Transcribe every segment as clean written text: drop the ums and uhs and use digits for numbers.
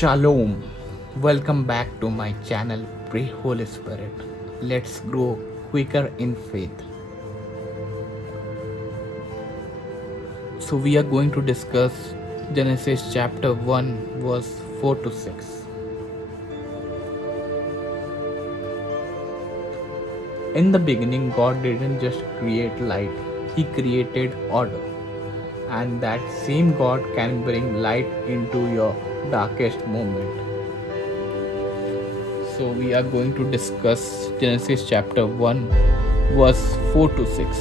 Shalom. Welcome back to my channel. Pray Holy Spirit. Let's grow quicker in faith. So we are going to discuss Genesis chapter 1 verse 4 to 6. In the beginning, God didn't just create light, He created order. And that same God can bring light into your darkest moment. So we are going to discuss Genesis chapter 1 verse 4 to 6.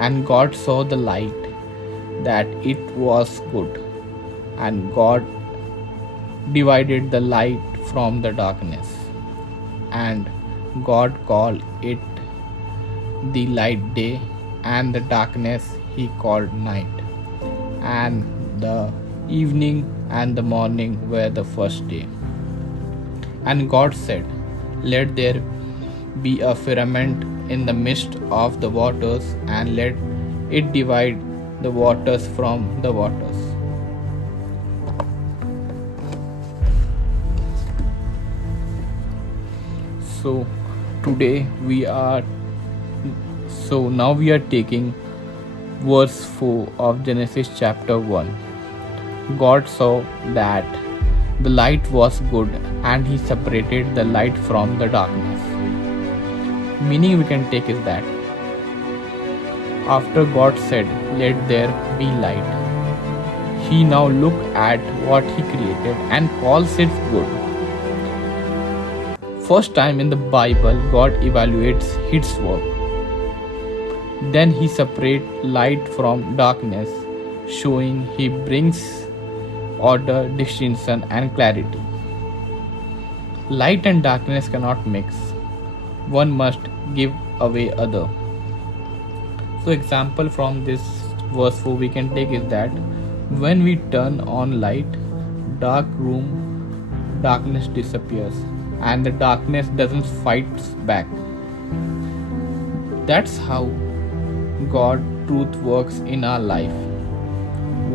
And God saw the light that it was good, and God divided the light from the darkness, and God called it the light day, and the darkness He called night. And the evening and the morning were the first day. And God said, "Let there be a firmament in the midst of the waters, and let it divide the waters from the waters." So today now we are taking verse 4 of Genesis chapter 1. God saw that the light was good, and He separated the light from the darkness. Meaning we can take is that after God said, "Let there be light," He now looked at what He created and calls it good. First time in the Bible, God evaluates His work. Then He separates light from darkness, showing He brings order, distinction, and clarity. Light and darkness cannot mix. One must give away other. So example from this verse 4 we can take is that when we turn on light, darkness disappears, and the darkness doesn't fight back. That's how God truth works in our life.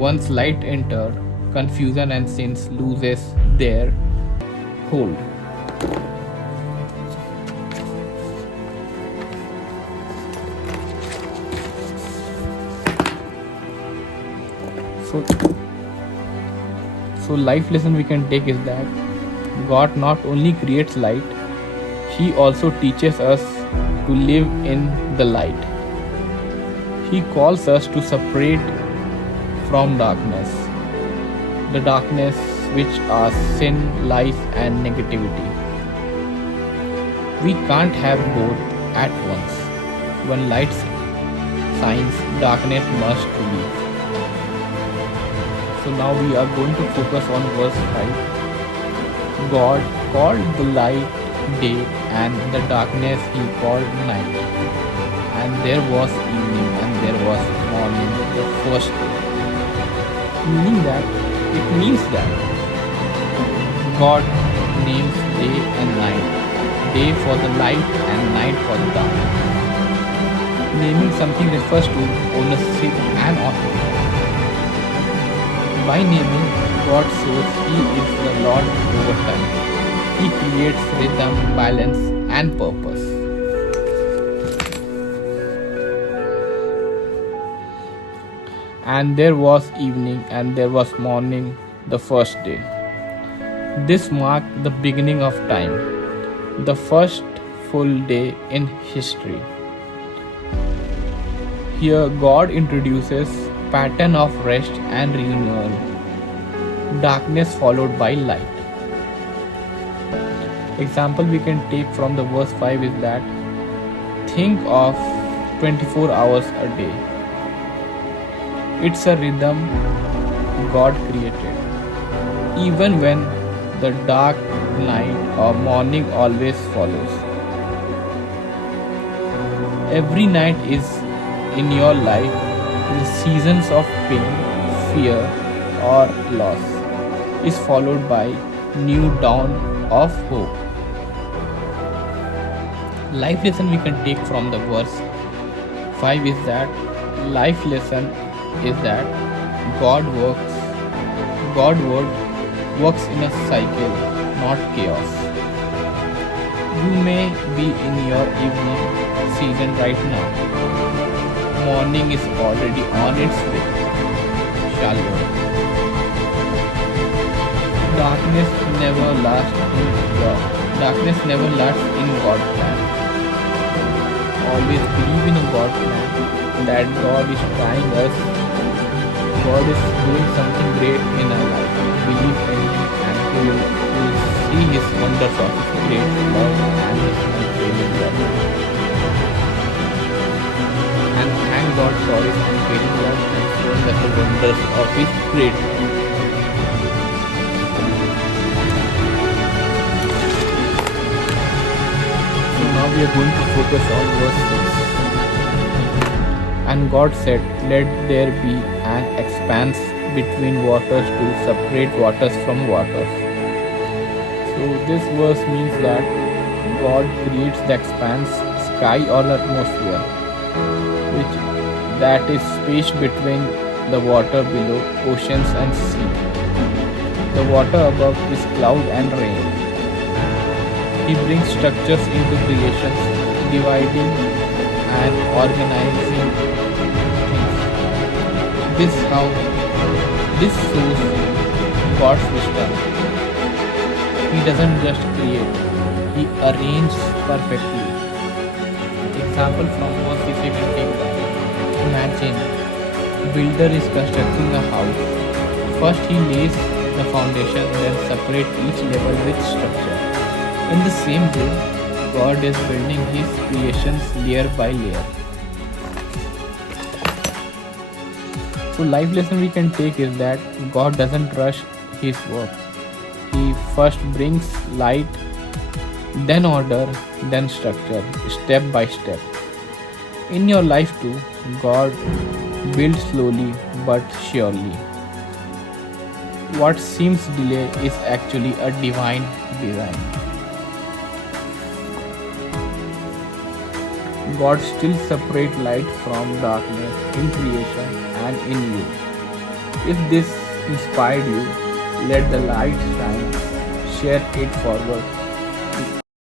Once light enters, confusion and sins loses their hold. So life lesson we can take is that God not only creates light, He also teaches us to live in the light. He calls us to separate from darkness, the darkness which are sin, lies, and negativity. We can't have both at once. When light shines, darkness must leave. So now we are going to focus on verse 5. God called the light day, and the darkness He called night. And there was evening and there was morning the first day. It means that God names day and night. Day for the light and night for the darkness. Naming something refers to ownership and authority. By naming, God shows He is the Lord over time. He creates rhythm, balance, and purpose. And there was evening and there was morning the first day. This marked the beginning of time, the first full day in history. Here God introduces pattern of rest and renewal. Darkness followed by light. Example we can take from the verse 5 is that think of 24 hours a day. It's a rhythm God created. Even when the dark night or morning always follows. Every night is in your life the seasons of pain, fear, or loss is followed by new dawn of hope. Life lesson we can take from the verse 5 is that God works God word works in a cycle, not chaos. You may be in your evening season right now. Morning is already on its way. Shalom. Darkness never lasts in God. Darkness never lasts in God's plan. Always believe in a God plan that God is trying us. God is doing something great in our life. Believe in Him and you will see His wonders of His great love and His unfailing love. And thank God for His unfailing love and showing us the wonders of His great love. So now we are going to focus on verse 6. And God said, let there be an expanse between waters to separate waters from waters. So this verse means that God creates the expanse, sky or atmosphere, which that is space between the water below, oceans and sea. The water above is cloud and rain. He brings structures into creations, dividing and organizing things. This shows God's wisdom. He doesn't just create, He arranges perfectly. Example from verse if you can take that. Imagine builder is constructing a house. First he lays the foundation, then separate each level with structure. In the same way, God is building His creations layer by layer. So life lesson we can take is that God doesn't rush His work. He first brings light, then order, then structure, step by step. In your life too, God builds slowly but surely. What seems delay is actually a divine design. God still separates light from darkness in creation and in you. If this inspired you, let the light shine, share it forward